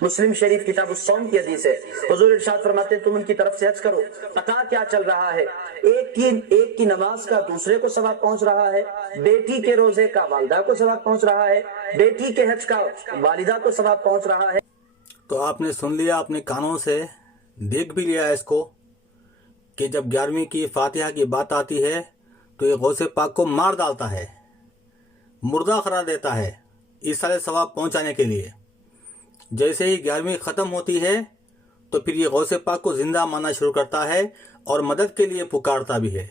مسلم شریف کتاب الصوم کی حدیث ہے، حضور ارشاد فرماتے ہیں تم ان کی طرف سے حج کرو، پتا کیا چل رہا ہے، ایک کی نماز کا دوسرے کو ثواب پہنچ رہا ہے، بیٹی کے روزے کا والدہ کو ثواب پہنچ رہا ہے، بیٹی کے حج کا والدہ کو ثواب پہنچ رہا ہے۔ تو آپ نے سن لیا، اپنے کانوں سے دیکھ بھی لیا اس کو کہ جب 11ویں کی فاتحہ کی بات آتی ہے تو یہ غوث پاک کو مار ڈالتا ہے، مردہ قرار دیتا ہے ایصال ثواب پہنچانے کے لیے۔ جیسے ہی 11ویں ختم ہوتی ہے تو پھر یہ غوث پاک کو زندہ ماننا شروع کرتا ہے اور مدد کے لیے پکارتا بھی ہے۔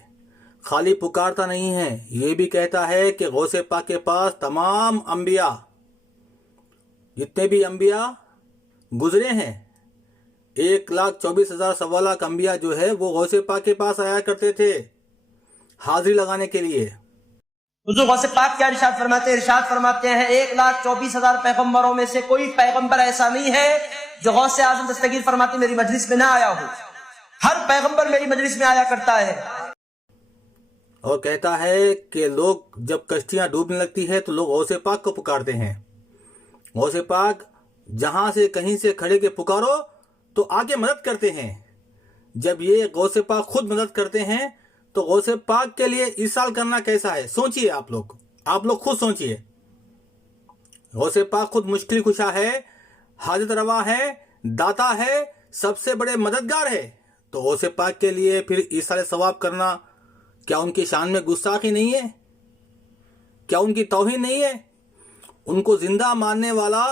خالی پکارتا نہیں ہے، یہ بھی کہتا ہے کہ غوث پاک کے پاس تمام انبیاء، جتنے بھی انبیاء گزرے ہیں، 1,24,000 سوا لاکھ انبیاء جو ہے وہ غوث پاک کے پاس آیا کرتے تھے حاضری لگانے کے لیے۔ حضور غوث پاک کیا ارشاد فرماتے ہیں 1,24,000 پیغمبروں میں سے کوئی پیغمبر ایسا نہیں ہے جو غوث اعظم دستگیر فرماتے میری مجلس میں نہ آیا ہو، ہر پیغمبر میری مجلس میں آیا کرتا ہے۔ اور کہتا ہے کہ لوگ جب کشتیاں ڈوبنے لگتی ہے تو لوگ غوث پاک کو پکارتے ہیں، غوث پاک جہاں سے کہیں سے کھڑے کے پکارو تو آگے مدد کرتے ہیں۔ جب یہ غوث پاک خود مدد کرتے ہیں تو غوث پاک کے لیے ایصال کرنا کیسا ہے، سوچئے آپ لوگ خود سوچئے۔ غوث پاک خود مشکل کشا ہے، حاجت روا ہے، داتا ہے، سب سے بڑے مددگار ہے، تو غوث پاک کے لیے پھر ایصال ثواب کرنا کیا ان کی شان میں گستاخی نہیں ہے؟ کیا ان کی توہین نہیں ہے؟ ان کو زندہ ماننے والا،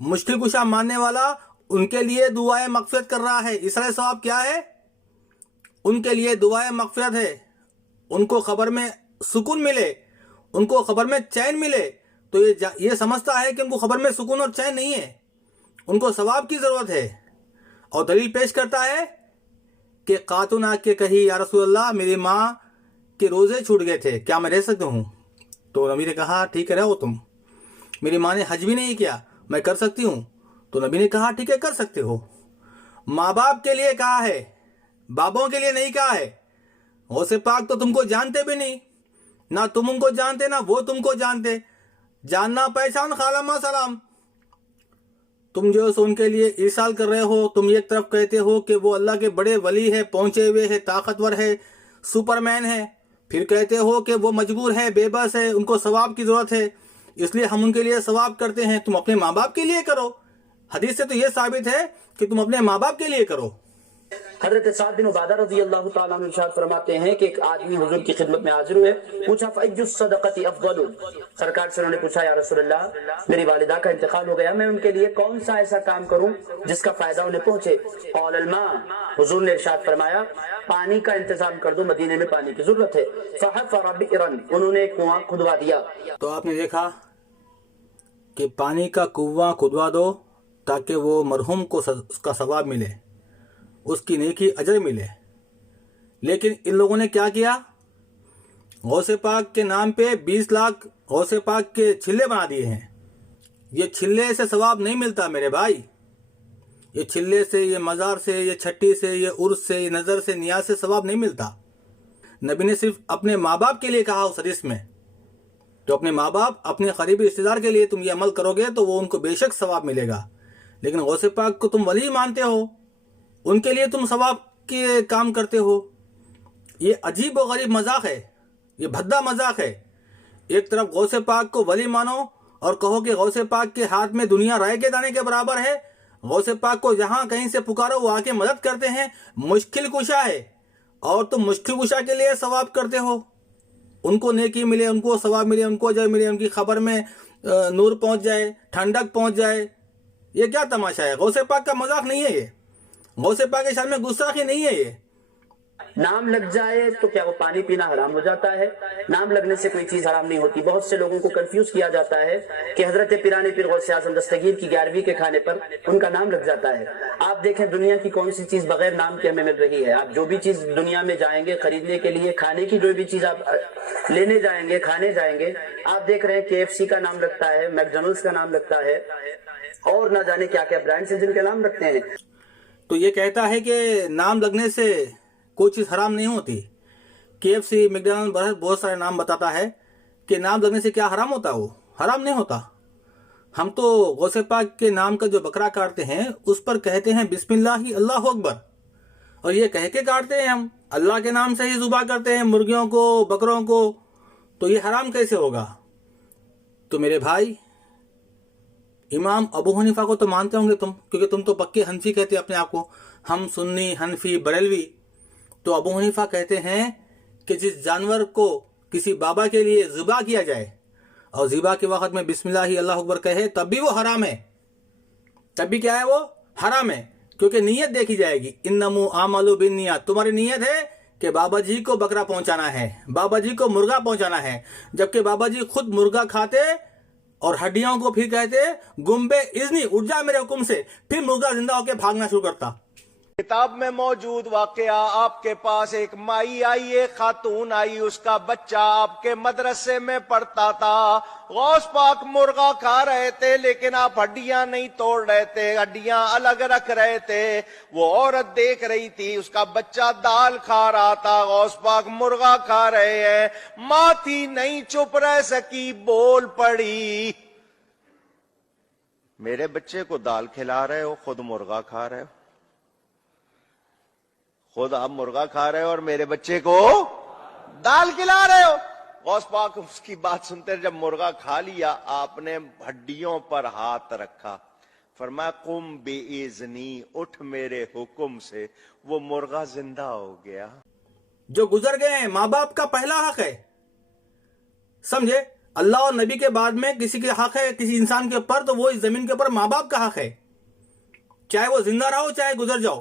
مشکل کشا ماننے والا ان کے لیے دعائے مغفرت کر رہا ہے۔ ایصال ثواب کیا ہے؟ ان کے لیے دعائے مغفرت ہے، ان کو خبر میں سکون ملے، ان کو خبر میں چین ملے، تو یہ سمجھتا ہے کہ ان کو خبر میں سکون اور چین نہیں ہے، ان کو ثواب کی ضرورت ہے، اور دلیل پیش کرتا ہے کہ خاتون آ کے کہی یا رسول اللہ میری ماں کے روزے چھوٹ گئے تھے، کیا میں رہ سکتا ہوں؟ تو نبی نے کہا ٹھیک ہے رہو تم۔ میری ماں نے حج بھی نہیں کیا، میں کر سکتی ہوں؟ تو نبی نے کہا ٹھیک ہے کر سکتے ہو۔ ماں باپ کے لیے کہا ہے، بابوں کے لیے نہیں کہا ہے۔ غوث پاک تو تم کو جانتے بھی نہیں، نہ تم ان کو جانتے نہ وہ تم کو جانتے، جاننا پہچان خالہ سلام۔ تم جو ان کے لیے ایصال کر رہے ہو، تم ایک طرف کہتے ہو کہ وہ اللہ کے بڑے ولی ہے، پہنچے ہوئے ہے، طاقتور ہے، سپرمین ہے، پھر کہتے ہو کہ وہ مجبور ہے، بے بس ہے، ان کو ثواب کی ضرورت ہے، اس لیے ہم ان کے لیے ثواب کرتے ہیں۔ تم اپنے ماں باپ کے لیے کرو، حدیث سے تو یہ ثابت ہے کہ تم اپنے ماں باپ کے لیے کرو۔ حضرت سعد بن عبادہ رضی اللہ تعالیٰ عنہ ارشاد فرماتے ہیں کہ ایک آدمی حضور کی خدمت میں حاضر ہوئے، پوچھا فَأَيُّ الصَّدَقَةِ أَفْضَلُ، سرکار سے انہوں نے پوچھا یا رسول اللہ میری والدہ کا انتقال ہو گیا، میں ان کے لیے کون سا ایسا کام کروں جس کا فائدہ انہیں پہنچے؟ قال الماء، حضور نے ارشاد فرمایا پانی کا انتظام کر دو، مدینے میں پانی کی ضرورت ہے۔ فَحَفَرَ بِئْرًا، انہوں نے ایک کنواں کھدوا دیا۔ تو آپ نے دیکھا کہ پانی کا کنواں کھدوا دو تاکہ وہ مرحوم کو اس کا ثواب ملے، اس کی نیکی اجر ملے۔ لیکن ان لوگوں نے کیا کیا؟ غوث پاک کے نام پہ 20 لاکھ غوث پاک کے چھلے بنا دیے ہیں۔ یہ چھلے سے ثواب نہیں ملتا میرے بھائی، یہ چھلے سے، یہ مزار سے، یہ چھٹی سے، یہ عرس سے، یہ نظر سے، نیاز سے ثواب نہیں ملتا۔ نبی نے صرف اپنے ماں باپ کے لیے کہا اس حدیث میں، تو اپنے ماں باپ، اپنے قریبی رشتہ دار کے لیے تم یہ عمل کرو گے تو وہ ان کو بے شک ثواب ملے گا۔ لیکن غوث پاک کو تم ولی مانتے ہو، ان کے لیے تم ثواب کے کام کرتے ہو، یہ عجیب و غریب مذاق ہے، یہ بھدا مذاق ہے۔ ایک طرف غوث پاک کو ولی مانو اور کہو کہ غوث پاک کے ہاتھ میں دنیا رائے کے دانے کے برابر ہے، غوث پاک کو جہاں کہیں سے پکارو وہ آ کے مدد کرتے ہیں، مشکل کشا ہے، اور تم مشکل کشا کے لیے ثواب کرتے ہو، ان کو نیکی ملے، ان کو ثواب ملے، ان کو اجر ملے، ان کی خبر میں نور پہنچ جائے، ٹھنڈک پہنچ جائے۔ یہ کیا تماشا ہے؟ غوث پاک کا مذاق نہیں ہے یہ، غوث پاک کے شان میں گستاخی نہیں ہے یہ۔ نام لگ جائے تو کیا وہ پانی پینا حرام ہو جاتا ہے؟ نام لگنے سے کوئی چیز حرام نہیں ہوتی۔ بہت سے لوگوں کو کنفیوز کیا جاتا ہے کہ حضرت پیران پیر غوث اعظم دستگیر کی 11ویں کے کھانے پر ان کا نام لگ جاتا ہے۔ آپ دیکھیں دنیا کی کون سی چیز بغیر نام کے ہمیں مل رہی ہے؟ آپ جو بھی چیز دنیا میں جائیں گے خریدنے کے لیے، کھانے کی جو بھی چیز آپ لینے جائیں گے، کھانے جائیں گے، آپ دیکھ رہے ہیں KFC کا نام لگتا ہے، میکڈونلڈس کا نام لگتا ہے، اور نہ جانے کیا کیا برانڈ ہیں جن کے نام رکھتے ہیں۔ تو یہ کہتا ہے کہ نام لگنے سے کوئی چیز حرام نہیں ہوتی۔ KFC، میکڈونلڈ، بہت سارے نام بتاتا ہے کہ نام لگنے سے کیا حرام ہوتا ہے، وہ حرام نہیں ہوتا۔ ہم تو غوث پاک کے نام کا جو بکرا کاٹتے ہیں اس پر کہتے ہیں بسم اللہ اللہ اکبر، اور یہ کہہ کے کاٹتے ہیں ہم اللہ کے نام سے ہی ذبح کرتے ہیں مرغیوں کو بکروں کو، تو یہ حرام کیسے ہوگا؟ تو میرے بھائی، امام ابو حنیفہ کو تو مانتے ہوں گے تم، کیونکہ تم تو پکے حنفی کہتے اپنے آپ کو، ہم سنی حنفی بریلوی۔ تو ابو حنیفہ کہتے ہیں کہ جس جانور کو کسی بابا کے لیے ذبح کیا جائے اور ذبح کے وقت میں بسم اللہ اللہ اکبر کہے تب بھی وہ حرام ہے، تب بھی کیا ہے؟ وہ حرام ہے، کیونکہ نیت دیکھی جائے گی۔ انما اعمال بالنیات، تمہاری نیت ہے کہ بابا جی کو بکرا پہنچانا ہے، بابا جی کو مرغا پہنچانا ہے، جبکہ بابا جی خود مرغا کھاتے اور ہڈیوں کو پھر کہتے گنبے اذنی اٹھ جا میرے حکم سے، پھر مرغا زندہ ہو کے بھاگنا شروع کرتا۔ کتاب میں موجود واقعہ، آپ کے پاس ایک مائی آئی، ایک خاتون آئی، اس کا بچہ آپ کے مدرسے میں پڑھتا تھا، غوث پاک مرغا کھا رہے تھے لیکن آپ ہڈیاں نہیں توڑ رہے تھے، ہڈیاں الگ رکھ رہے تھے، وہ عورت دیکھ رہی تھی، اس کا بچہ دال کھا رہا تھا، غوث پاک مرغا کھا رہے ہیں، ماں تھی نہیں چپ رہ سکی، بول پڑی، میرے بچے کو دال کھلا رہے ہو، خود مرغا کھا رہے ہو، خود آپ مرغا کھا رہے ہو اور میرے بچے کو دال کھلا رہے ہو۔ غوث پاک اس کی بات سنتے، جب مرغا کھا لیا آپ نے ہڈیوں پر ہاتھ رکھا، فرمایا قم بِإِذْنِی، اٹھ میرے حکم سے، وہ مرغا زندہ ہو گیا۔ جو گزر گئے ہیں ماں باپ کا پہلا حق ہے، سمجھے؟ اللہ اور نبی کے بعد میں کسی کے حق ہے کسی انسان کے اوپر، تو وہ اس زمین کے اوپر ماں باپ کا حق ہے، چاہے وہ زندہ رہو چاہے گزر جاؤ۔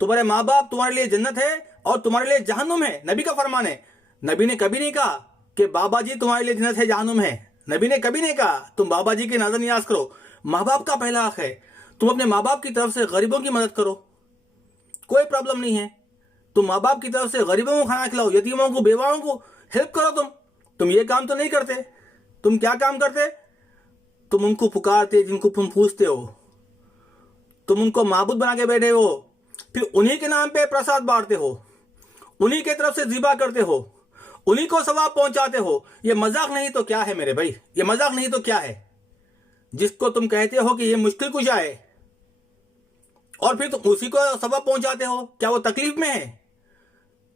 تمہارے ماں باپ تمہارے لیے جنت ہے اور تمہارے لیے جہنم ہے، نبی کا فرمان ہے۔ نبی نے کبھی نہیں کہا کہ بابا جی تمہارے لیے جنت ہے جہنم ہے، نبی نے کبھی نہیں کہا تم بابا جی کی نظر نیاز کرو۔ ماں باپ کا پہلا حق ہے، تم اپنے ماں باپ کی طرف سے غریبوں کی مدد کرو، کوئی پرابلم نہیں ہے، تم ماں باپ کی طرف سے غریبوں کو کھانا کھلاؤ، یتیموں کو بیواؤں کو ہیلپ کرو۔ تم یہ کام تو نہیں کرتے، تم کیا کام کرتے؟ تم ان کو پکارتے جن کو تم پوچھتے ہو، تم ان کو معبود بنا کے بیٹھے ہو، پھر انہی کے نام پہ پرساد بانٹتے ہو، انہی کے طرف سے ذبح کرتے ہو، انہی کو ثواب پہنچاتے ہو۔ یہ مذاق نہیں تو کیا ہے میرے بھائی؟ یہ مذاق نہیں تو کیا ہے؟ جس کو تم کہتے ہو کہ یہ مشکل کشا ہے اور پھر تم اسی کو ثواب پہنچاتے ہو، کیا وہ تکلیف میں ہے؟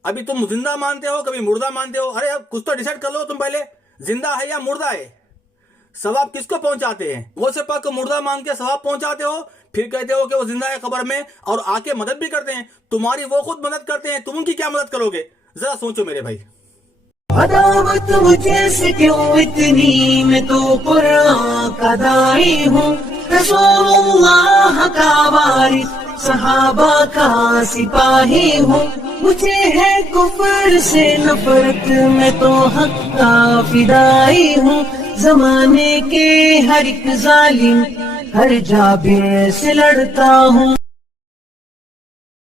ابھی تم زندہ مانتے ہو کبھی مردہ مانتے ہو، ارے کچھ تو ڈیسائیڈ کر لو تم پہلے، زندہ ہے یا مردہ ہے؟ ثواب کس کو پہنچاتے ہیں؟ غوث پاک کو مردہ مان کے ثواب پہنچاتے ہو، پھر کہتے ہو کہ وہ زندہ ہے قبر میں، اور آ کے مدد بھی کرتے ہیں، تمہاری وہ خود مدد کرتے ہیں، تم ان کی کیا مدد کرو گے؟ ذرا سوچو میرے بھائی۔ عداوت مجھے سے کیوں اتنی، میں تو قرآن کا داعی ہوں، رسول اللہ کا وارث، صحابہ کا سپاہی ہوں، مجھے ہے کفر سے نفرت، میں تو حق کا فدائی ہوں، زمانے کے ہر ایک ظالم ہر جابر سے لڑتا ہوں۔